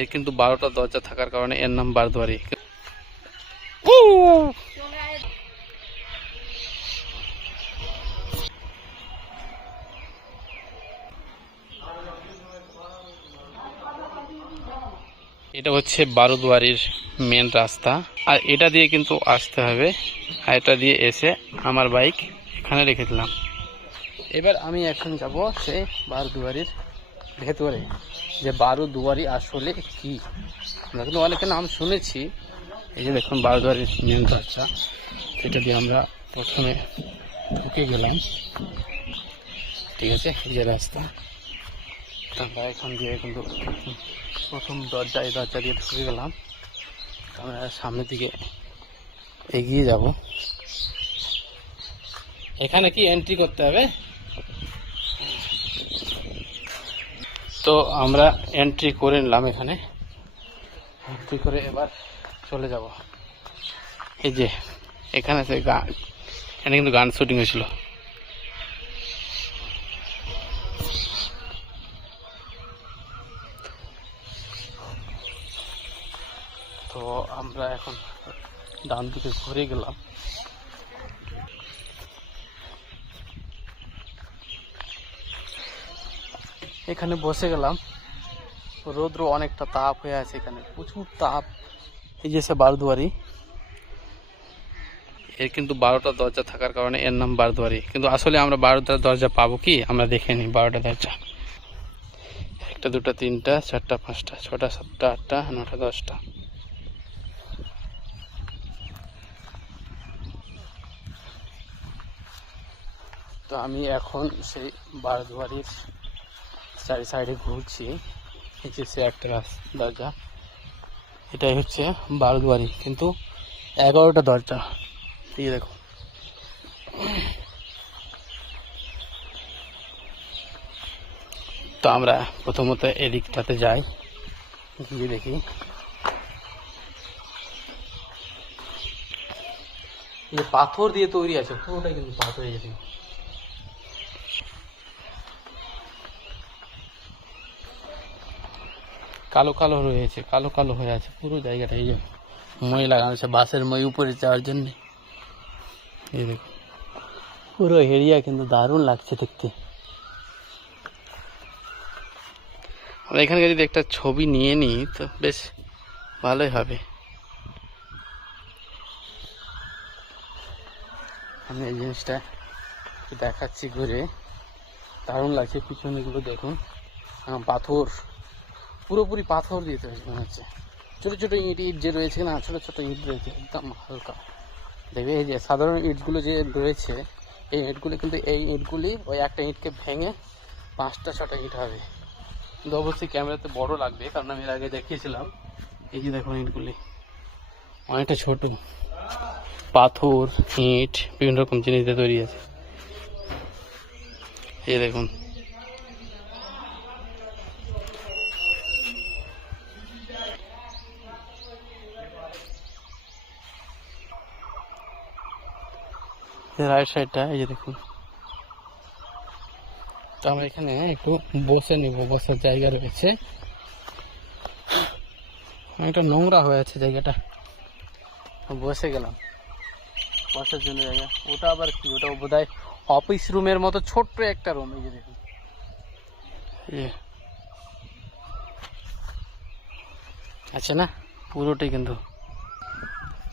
এর কিন্তু 12টা দরজা থাকার কারণে এর নাম বারদুয়ারি। এটা হচ্ছে বারোদুয়ারির মেন রাস্তা, আর এটা দিয়ে কিন্তু আসতে হবে। আর এটা দিয়ে এসে আমার বাইক এখানে রেখে দিলাম। এবার আমি এখন যাব সেই বারোদুয়ারির ভেতরে, যে বারোদুয়ারি আসলে কি। আমরা কিন্তু অনেকের নাম শুনেছি। এই যে দেখুন বারোদুয়ারির মেন রাস্তা, সেটা দিয়ে আমরা প্রথমে ঢুকে গেলাম। ঠিক আছে, এই যে রাস্তা, আমরা এখান দিয়ে কিন্তু প্রথম দরজা, এই দরজা দিয়ে ঢুকে গেলাম। আমরা সামনের দিকে এগিয়ে যাব। এখানে কি এন্ট্রি করতে হবে? তো আমরা এন্ট্রি করে নিলাম। এখানে এন্ট্রি করে এবার চলে যাব। এই যে এখানে আছে গান, এখানে কিন্তু গান শুটিং হয়েছিল। তো আমরা এখন ডান দিকে ঘুরে গেলাম। এখানে বসে গেলাম। রৌদ্র অনেকটা তাপ হয়ে আছে, এখানে প্রচুর তাপ। এই যে বারোদুয়ারি, এর কিন্তু 12টা দরজা থাকার কারণে এর নাম বারোদুয়ারি। কিন্তু আসলে আমরা 12টা দরজা পাবো কি, আমরা দেখে নিই। 12টা দরজা, 1টা 2টা 3টা 4টা 5টা 6টা 7টা 8টা 9টা 10টা। তো আমি এখন সেই বারোদুয়ারির চারি সাইডে ঘুরছি। এই যে সে একটা দরজা, এটাই হচ্ছে বারোদুয়ারি, কিন্তু 11টা দরজা। ঠিক দেখো, তো আমরা প্রথমত এদিকটাতে যাই, গিয়ে দেখি। এই যে পাথর দিয়ে তৈরি আছে, পুরোটাই কিন্তু পাথর। এই যে কালো কালো রয়েছে, কালো কালো হয়ে আছে পুরো জায়গাটা। এই যে মই লাগানো আছে, বাঁশের মই উপরে যাওয়ার জন্য। এই দেখো পুরো এরিয়া কিন্তু দারুণ লাগছে দেখতে। আমরা এখানে যদি একটা ছবি নিয়ে নিই তো বেশ ভালোই হবে। আমি এই জিনিসটা দেখাচ্ছি ঘুরে, দারুণ লাগছে। পিছনে গুলো দেখুন, পাথর, পুরোপুরি পাথর দিয়ে তৈরি মনে হচ্ছে। ছোটো ছোটো ইট ইট যে রয়েছে না, ছোটো ছোটো ইট রয়েছে, একদম হালকা। দেখবে এই যে সাধারণ ইটগুলো যে রয়েছে, এই ইটগুলি কিন্তু, এই ইটগুলি ওই একটা ইটকে ভেঙে 5টা 6টা ইট হবে। কিন্তু অবশ্যই ক্যামেরাতে বড় লাগবে, কারণ আমি এর আগে দেখিয়েছিলাম। এই যে দেখুন ইটগুলি অনেকটা ছোট, পাথর ইট বিভিন্ন রকম জিনিস দিয়ে তৈরি আছে। এই দেখুন, রাইট সাইডটা এই যে দেখুন। তো আমরা এখানে একটু বসে নেব, বসার জায়গা রয়েছে। অনেকটা নোংরা হয়ে আছে জায়গাটা, বসে গেলাম বসার জন্য জায়গা। ওটা আবার কি, ওটা বোধহয় অফিস রুমের মতো ছোট্ট একটা রুম। এই যে দেখুন, আছে না পুরোটাই কিন্তু।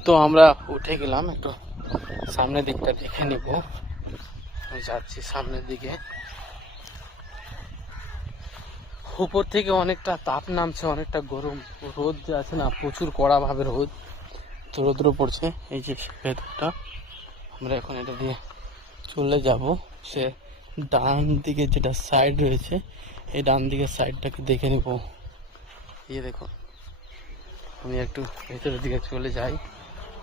তো আমরা উঠে গেলাম, একটু সামনের দিকটা দেখে নিব। যাচ্ছি সামনের দিকে। উপর থেকে অনেকটা তাপ নামছে, অনেকটা গরম। রোদ যে আছে না, প্রচুর কড়া ভাবে রোদ, তো রোদ্র পড়ছে। এই যে ভেতরটা, আমরা এখন এটা দিয়ে চলে যাব সে ডান দিকে যেটা সাইড রয়েছে, এই ডান দিকের সাইডটাকে দেখে নেব। এই দেখুন, আমি একটু ভেতরের দিকে চলে যাই।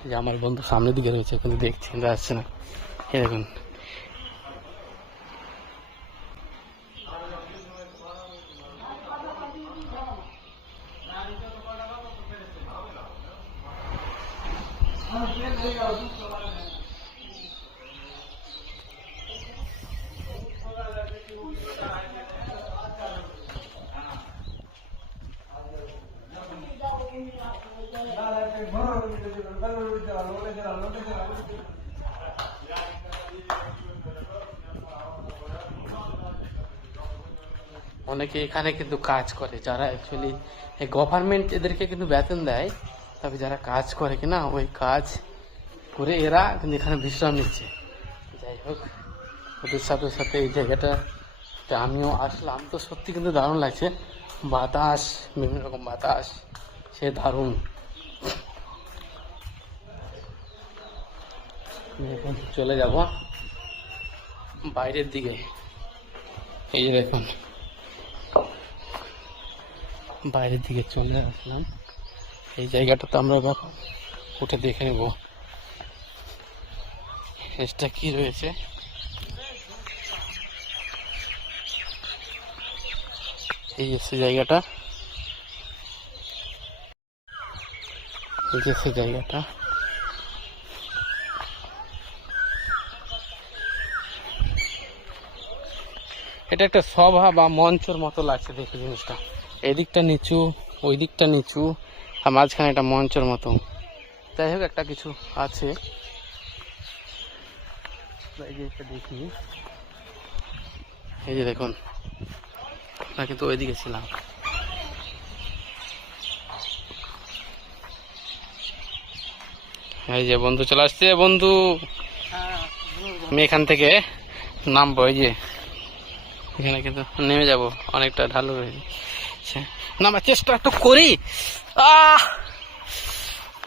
যে আমার বন্ধু সামনের দিকে রয়েছে, কিন্তু দেখছেন আসছে না। এই দেখুন, অনেকে এখানে কিন্তু কাজ করে, যারা অ্যাকচুয়ালি গভর্নমেন্ট এদেরকে কিন্তু বেতন দেয়, তবে যারা কাজ করে কিনা ওই কাজ করে এরা কিন্তু এখানে বিশ্রাম নিচ্ছে। যাই হোক, ওদের সাথে সাথে এই জায়গাটাতে আমিও আসলাম, তো সত্যি কিন্তু দারুণ লাগছে। বাতাস, বিভিন্ন রকম বাতাস, সে দারুণ। এখন চলে যাব বাইরের দিকে। এই যে দেখুন, বাইরের দিকে চলে আসলাম। এই জায়গাটাতে আমরা উঠে দেখে নেব এটা কি রয়েছে। এই যে সেই জায়গাটা, এই যে সেই জায়গাটা। এটা একটা সভা বা মঞ্চের মতো লাগছে দেখে জিনিসটা। এদিকটা নিচু, ওই দিকটা নিচু, আর মাঝখানে একটা মঞ্চের মতো। যাই হোক, একটা কিছু আছে। এই যে একটা দেখি, এই যে দেখুন, আমরা কিন্তু ওইদিকে ছিলাম। এই যে বন্ধু চলে আসছে। বন্ধু, আমি এখান থেকে নামবো। এই যে এখানে কিন্তু নেমে যাব, অনেকটা ঢালু রয়েছে। নামার চেষ্টা একটু করি।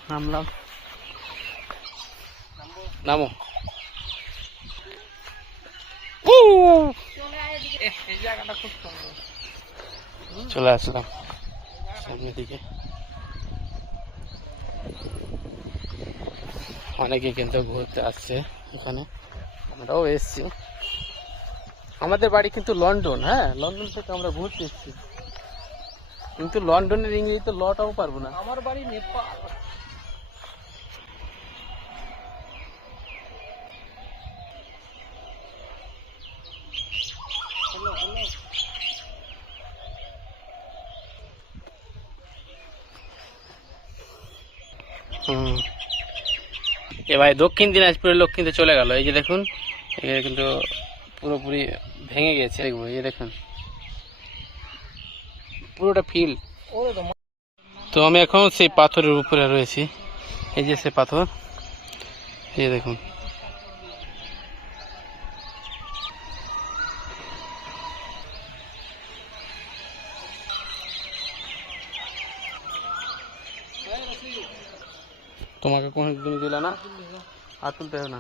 নামলাম, নামো। চলে আসলাম সামনের দিকে। অনেকে কিন্তু ঘুরতে আসছে এখানে, আমরাও এসছি। আমাদের বাড়ি কিন্তু লন্ডন। হ্যাঁ, লন্ডন থেকে আমরা ঘুরতে এসেছি, কিন্তু লন্ডনের ইংরেজি তো লটাও পারবো না। আমার বাড়ি নেপাল। এবার দক্ষিণ দিনাজপুরের লোক কিন্তু চলে গেল। এই যে দেখুন, এখানে কিন্তু পুরোপুরি ভেঙে গেছে। দেখবো, এই দেখুন পুরোটা ফিল। তো আমি এখন সেই পাথরের উপরে রয়েছি। এই যে সে পাথর, এই দেখুন। তোমাকে কোন দিন দিলে না, আর তুলতে হবে না।